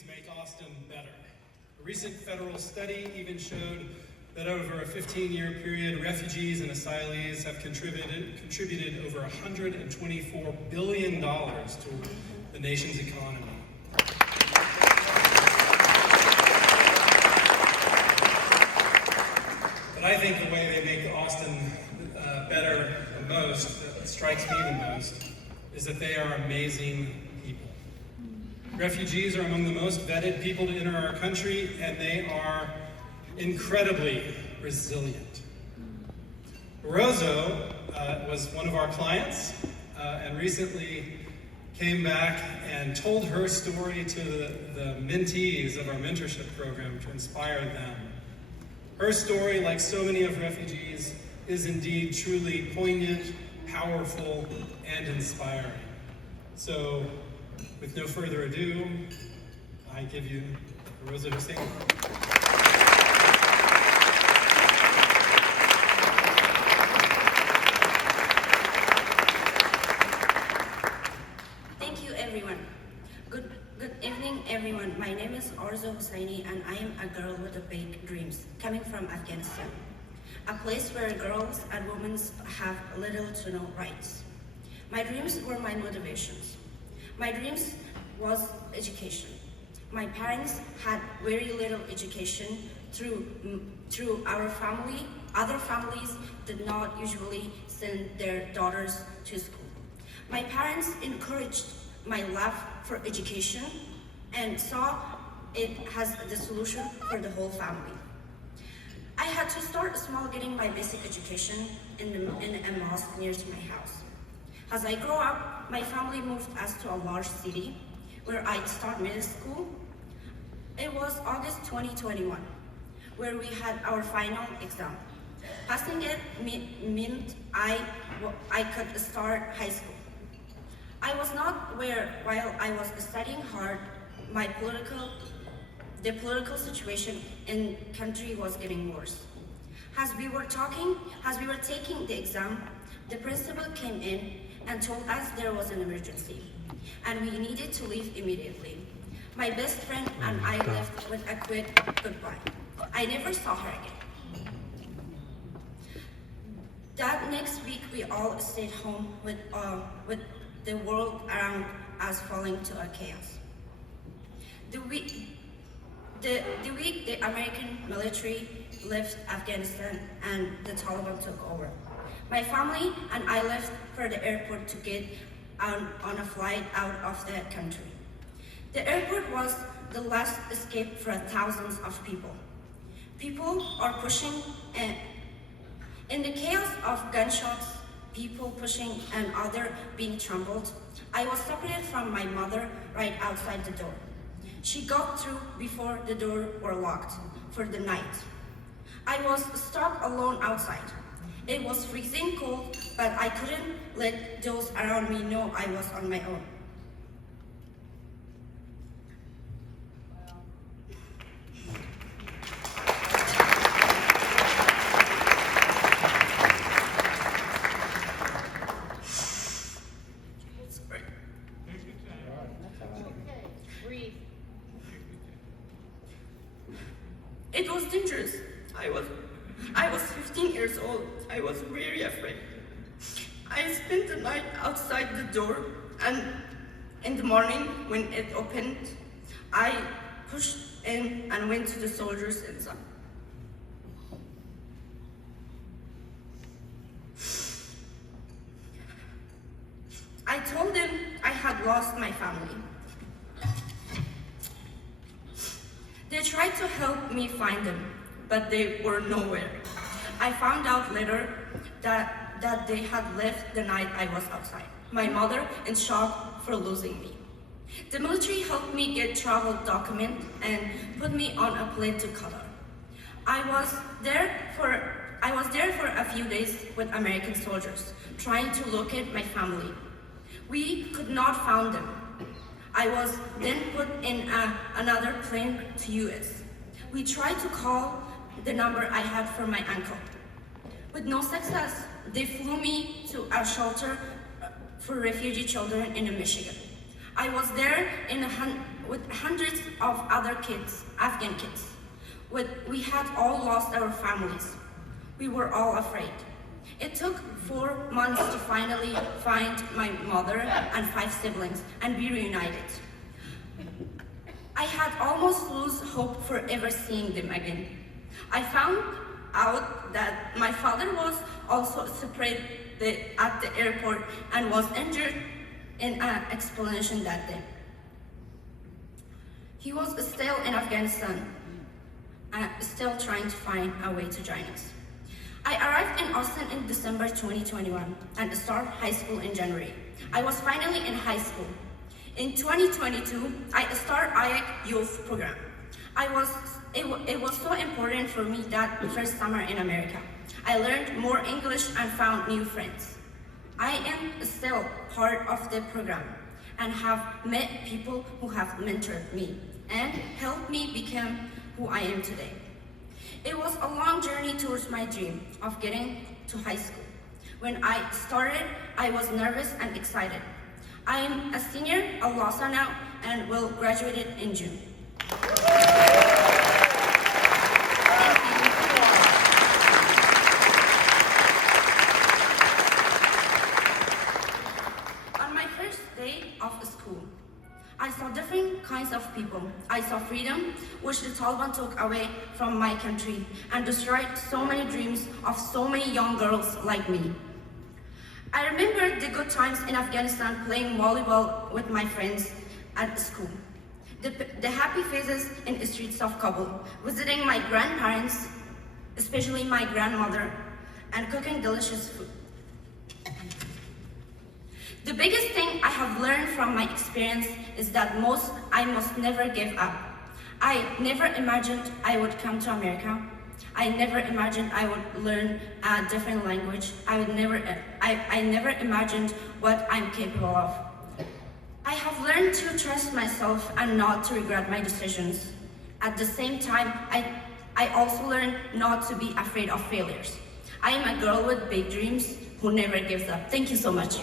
refugees make Austin better. A recent federal study even showed that over a 15-year period, refugees and asylees have contributed over $124 billion to the nation's economy. But I think the way they make Austin better the most, that strikes me the most, is that they are amazing people. Refugees are among the most vetted people to enter our country, and they are incredibly resilient. Rozo was one of our clients and recently came back and told her story to the mentees of our mentorship program to inspire them. Her story, like so many of refugees, is indeed truly poignant, powerful, and inspiring. So, with no further ado, I give you Rozo Hussein. Thank you, everyone. Good evening, everyone. My name is Arzu Hussaini, and I am a girl with a big dreams, coming from Afghanistan, a place where girls and women have little to no rights. My dreams were my motivations. My dreams was education. My parents had very little education through our family. Other families did not usually send their daughters to school. My parents encouraged my love for education and saw it as the solution for the whole family. I had to start small, getting my basic education in a mosque near to my house. As I grew up, my family moved us to a large city where I started middle school. It was August 2021, where we had our final exam. Passing it meant I could start high school. I was not aware while I was studying hard, the political situation in the country was getting worse. As we were taking the exam, the principal came in and told us there was an emergency and we needed to leave immediately. My best friend and I left with a quick goodbye. I never saw her again. That next week, we all stayed home with the world around us falling to a chaos. The week the American military left Afghanistan and the Taliban took over, my family and I left for the airport to get on a flight out of the country. The airport was the last escape for thousands of people. People are pushing, and in the chaos of gunshots, people pushing and other being trampled, I was separated from my mother right outside the door. She got through before the door were locked for the night. I was stuck alone outside. It was freezing cold, but I couldn't let those around me know I was on my own. It was dangerous. I was 15 years old. I was very afraid. I spent the night outside the door, and in the morning when it opened, I pushed in and went to the soldiers inside. I told them I had lost my family. They tried to help me find them, but they were nowhere. I found out later that they had left the night I was outside. My mother in shock for losing me. The military helped me get travel document and put me on a plane to Qatar. I was there for a few days with American soldiers, trying to locate my family. We could not find them. I was then put in another plane to US. We tried to call the number I had from my uncle. With no success, they flew me to a shelter for refugee children in Michigan. I was there with hundreds of other kids, Afghan kids. We had all lost our families. We were all afraid. It took 4 months to finally find my mother and 5 siblings and be reunited. I had almost lost hope for ever seeing them again. I found out that my father was also separated at the airport and was injured in an explosion that day. He was still in Afghanistan, still trying to find a way to join us. I arrived in Austin in December 2021 and started high school in January. I was finally in high school. In 2022, I started IAC youth program. It was so important for me that first summer in America. I learned more English and found new friends. I am still part of the program and have met people who have mentored me and helped me become who I am today. It was a long journey towards my dream of getting to high school. When I started, I was nervous and excited. I am a senior at LASA now and will graduate in June. On my first day of school, I saw different kinds of people. I saw freedom, which the Taliban took away from my country and destroyed so many dreams of so many young girls like me. I remember the good times in Afghanistan playing volleyball with my friends at school. The happy faces in the streets of Kabul, visiting my grandparents, especially my grandmother, and cooking delicious food. The biggest thing I have learned from my experience is that I must never give up. I never imagined I would come to America. I never imagined I would learn a different language. I never imagined what I'm capable of. I have learned to trust myself and not to regret my decisions. At the same time, I also learned not to be afraid of failures. I am a girl with big dreams who never gives up. Thank you so much.